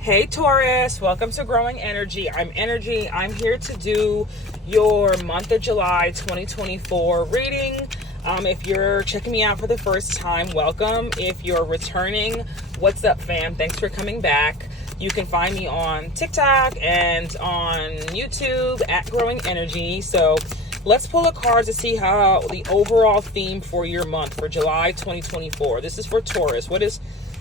Hey Taurus, welcome to Growing Energy. I'm Energy. I'm here to do your month of July 2024 reading. If you're checking me out for the first time, welcome. If you're returning, what's up fam? Thanks for coming back. You can find me on TikTok and on YouTube at Growing Energy. So let's pull a card to see how the overall theme for your month for July 2024. This is for Taurus.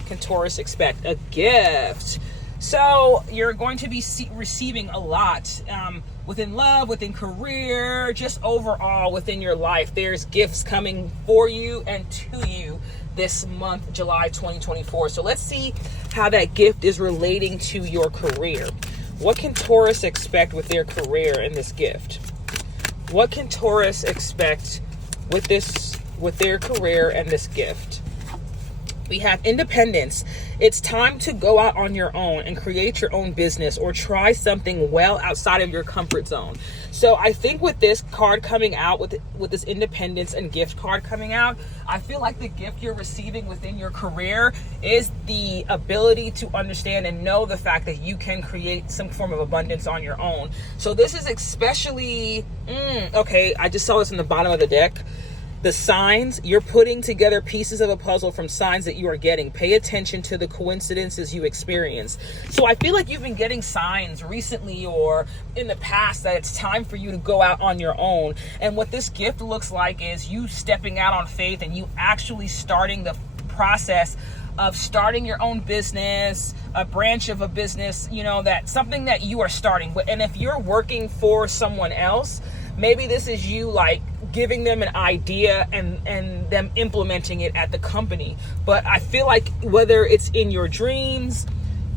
Can Taurus expect? A gift. So you're going to be receiving a lot within love, within career, just overall within your life. There's gifts coming for you and to you this month, July 2024. So let's see how that gift is relating to your career. What can Taurus expect with their career and this gift? What can Taurus expect with their career and this gift? We have independence. It's time to go out on your own and create your own business or try something well outside of your comfort zone. So I think with this card coming out, with this independence and gift card coming out, I feel like the gift you're receiving within your career is the ability to understand and know the fact that you can create some form of abundance on your own. So this is especially, okay, I just saw this in the bottom of the deck. The signs, you're putting together pieces of a puzzle from signs that you are getting. Pay attention to the coincidences you experience. So I feel like you've been getting signs recently or in the past that it's time for you to go out on your own. And what this gift looks like is you stepping out on faith and you actually starting the process of starting your own business, a branch of a business, that something that you are starting. And if you're working for someone else, maybe this is you like giving them an idea and them implementing it at the company. But I feel like whether it's in your dreams,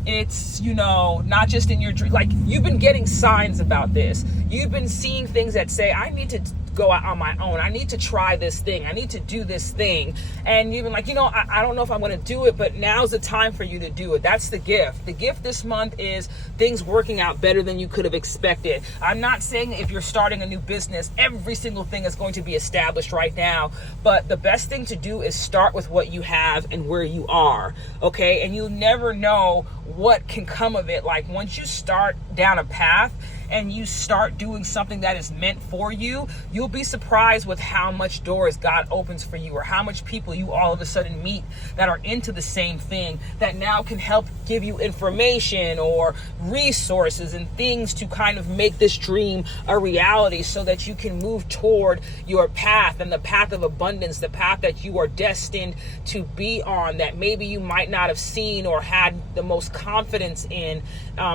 it's, not just in your dream, like you've been getting signs about this. You've been seeing things that say, I need to go out on my own. I need to try this thing. I need to do this thing. And you've been like, I don't know if I'm going to do it, but now's the time for you to do it. That's the gift. The gift this month is things working out better than you could have expected. I'm not saying if you're starting a new business, every single thing is going to be established right now, but the best thing to do is start with what you have and where you are. Okay. And you'll never know what can come of it. Like once you start down a path and you start doing something that is meant for you, you'll be surprised with how much doors God opens for you or how much people you all of a sudden meet that are into the same thing that now can help give you information or resources and things to kind of make this dream a reality so that you can move toward your path and the path of abundance, the path that you are destined to be on that maybe you might not have seen or had the most confidence in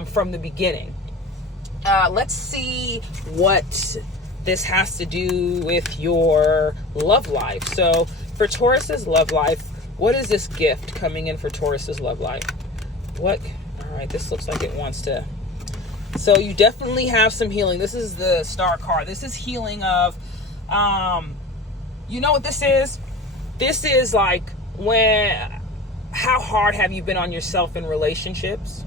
from the beginning. Let's see what this has to do with your love life. So for Taurus's love life, what is this gift coming in for Taurus's love life? All right, this looks like it wants to. So you definitely have some healing. This is the Star card. This is healing of, you know what this is? This is like how hard have you been on yourself in relationships?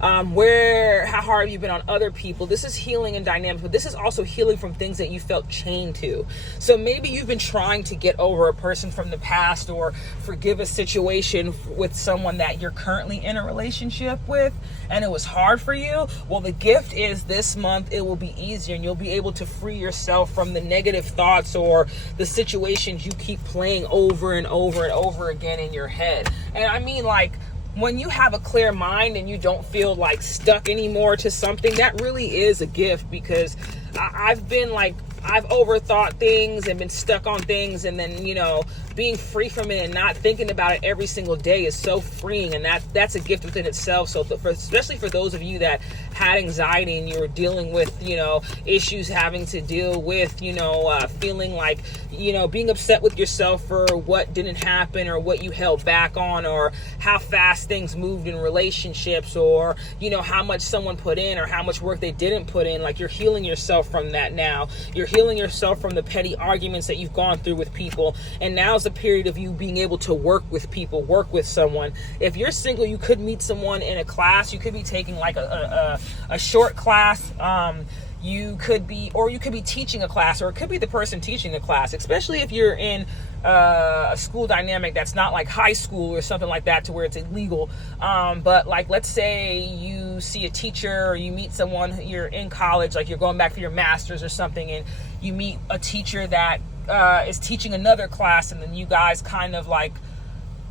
How hard have you been on other people? This is healing and dynamic, but this is also healing from things that you felt chained to. So maybe you've been trying to get over a person from the past or forgive a situation with someone that you're currently in a relationship with, and it was hard for you. Well, the gift is this month, it will be easier and you'll be able to free yourself from the negative thoughts or the situations you keep playing over and over and over again in your head. And I mean, like, when you have a clear mind and you don't feel like stuck anymore to something, that really is a gift, because I've overthought things and been stuck on things, and then, being free from it and not thinking about it every single day is so freeing, and that's a gift within itself. So especially for those of you that had anxiety and you were dealing with, issues having to deal with, feeling like, being upset with yourself for what didn't happen or what you held back on or how fast things moved in relationships or, how much someone put in or how much work they didn't put in. Like, you're healing yourself from that now. You're healing yourself from the petty arguments that you've gone through with people. And now's the period of you being able to work with people, work with someone. If you're single, you could meet someone in a class. You could be taking like a short class, you could be teaching a class, or it could be the person teaching the class, especially if you're in a school dynamic that's not like high school or something like that to where it's illegal. But like, let's say you see a teacher, or you meet someone, you're in college, like you're going back for your master's or something, and you meet a teacher that is teaching another class, and then you guys kind of like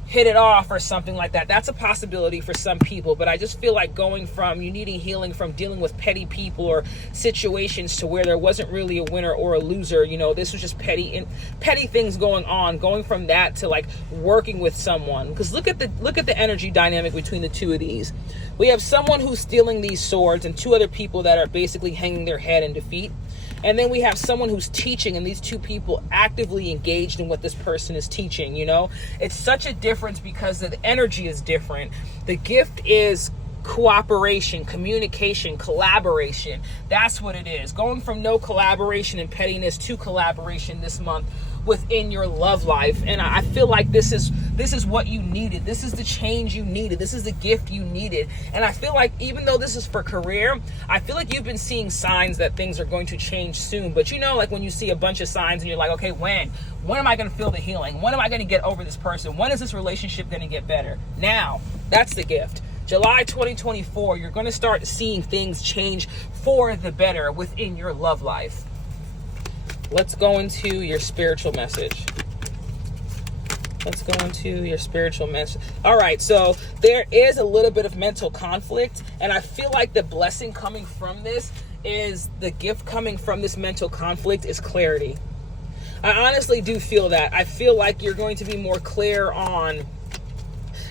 hit it off or something like that. That's a possibility for some people. But I just feel like going from you needing healing from dealing with petty people or situations to where there wasn't really a winner or a loser, you know, this was just petty things going on, going from that to like working with someone. Because look at the energy dynamic between the two of these. We have someone who's stealing these swords, and two other people that are basically hanging their head in defeat. And then we have someone who's teaching, and these two people actively engaged in what this person is teaching, you know? It's such a difference because the energy is different. The gift is cooperation, communication, collaboration. That's what it is. Going from no collaboration and pettiness to collaboration this month within your love life. And I feel like this is what you needed. This is the change you needed. This is the gift you needed. And I feel like even though this is for career, I feel like you've been seeing signs that things are going to change soon. But you know, like when you see a bunch of signs and you're like, okay, when am I going to feel the healing? When am I going to get over this person? When is this relationship going to get better? Now, that's the gift. July 2024, you're going to start seeing things change for the better within your love life. Let's go into your spiritual message. All right, so there is a little bit of mental conflict, and I feel like the blessing coming from this is the gift coming from this mental conflict is clarity. I honestly do feel that. I feel like you're going to be more clear on,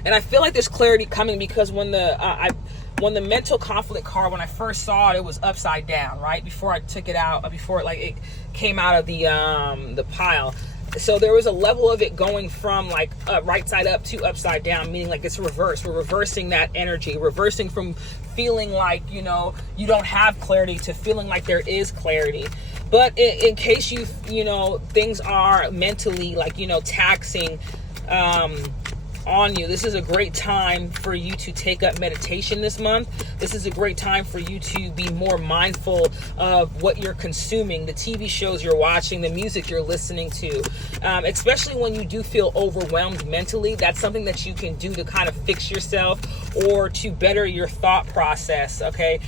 and I feel like there's clarity coming because when the mental conflict card, when I first saw it, it was upside down, right? Before I took it out, before it came out of the pile. So there was a level of it going from like right side up to upside down, meaning like it's reversed. We're reversing that energy, reversing from feeling like, you know, you don't have clarity to feeling like there is clarity. But in case you know, things are mentally like, you know, taxing on you, this is a great time for you to take up meditation this month. This is a great time for you to be more mindful of what you're consuming, the TV shows you're watching, the music you're listening to, especially when you do feel overwhelmed mentally. That's something that you can do to kind of fix yourself or to better your thought process, okay?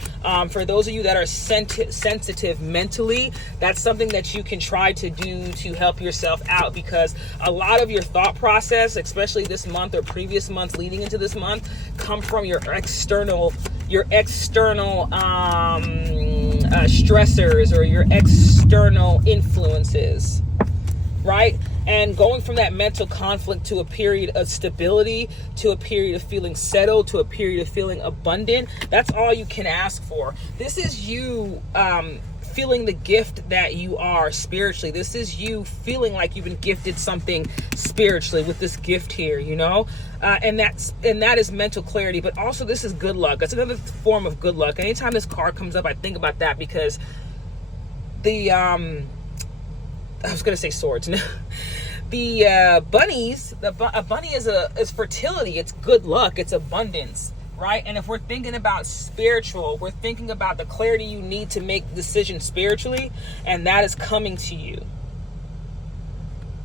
For those of you that are sensitive mentally, that's something that you can try to do to help yourself out, because a lot of your thought process, especially this month or previous months leading into this month, come from your external stressors or your external influences, right? And going from that mental conflict to a period of stability, to a period of feeling settled, to a period of feeling abundant, that's all you can ask for. This is you feeling the gift that you are spiritually. This is you feeling like you've been gifted something spiritually with this gift here, you know? And that is mental clarity, but also this is good luck. That's another form of good luck. Anytime this card comes up, I think about that because I was going to say swords. The bunnies, a bunny is fertility. It's good luck. It's abundance, right? And if we're thinking about spiritual, we're thinking about the clarity you need to make decisions spiritually, and that is coming to you.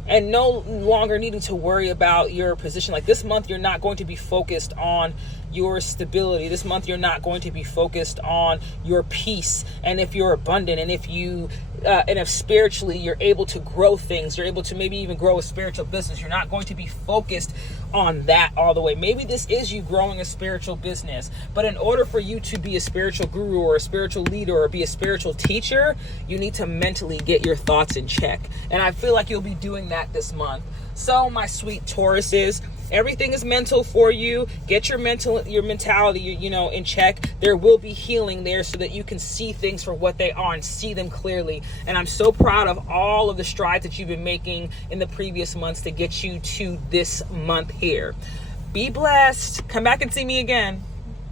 And no longer needing to worry about your position. Like this month, you're not going to be focused on your stability. This month, you're not going to be focused on your peace. And if you're abundant, and if spiritually you're able to grow things, you're able to maybe even grow a spiritual business, you're not going to be focused on that all the way. Maybe this is you growing a spiritual business, but in order for you to be a spiritual guru or a spiritual leader or be a spiritual teacher, you need to mentally get your thoughts in check. And I feel like you'll be doing that this month. So my sweet Tauruses, everything is mental for you. Get your mentality, in check. There will be healing there so that you can see things for what they are and see them clearly. And I'm so proud of all of the strides that you've been making in the previous months to get you to this month here. Be blessed. Come back and see me again.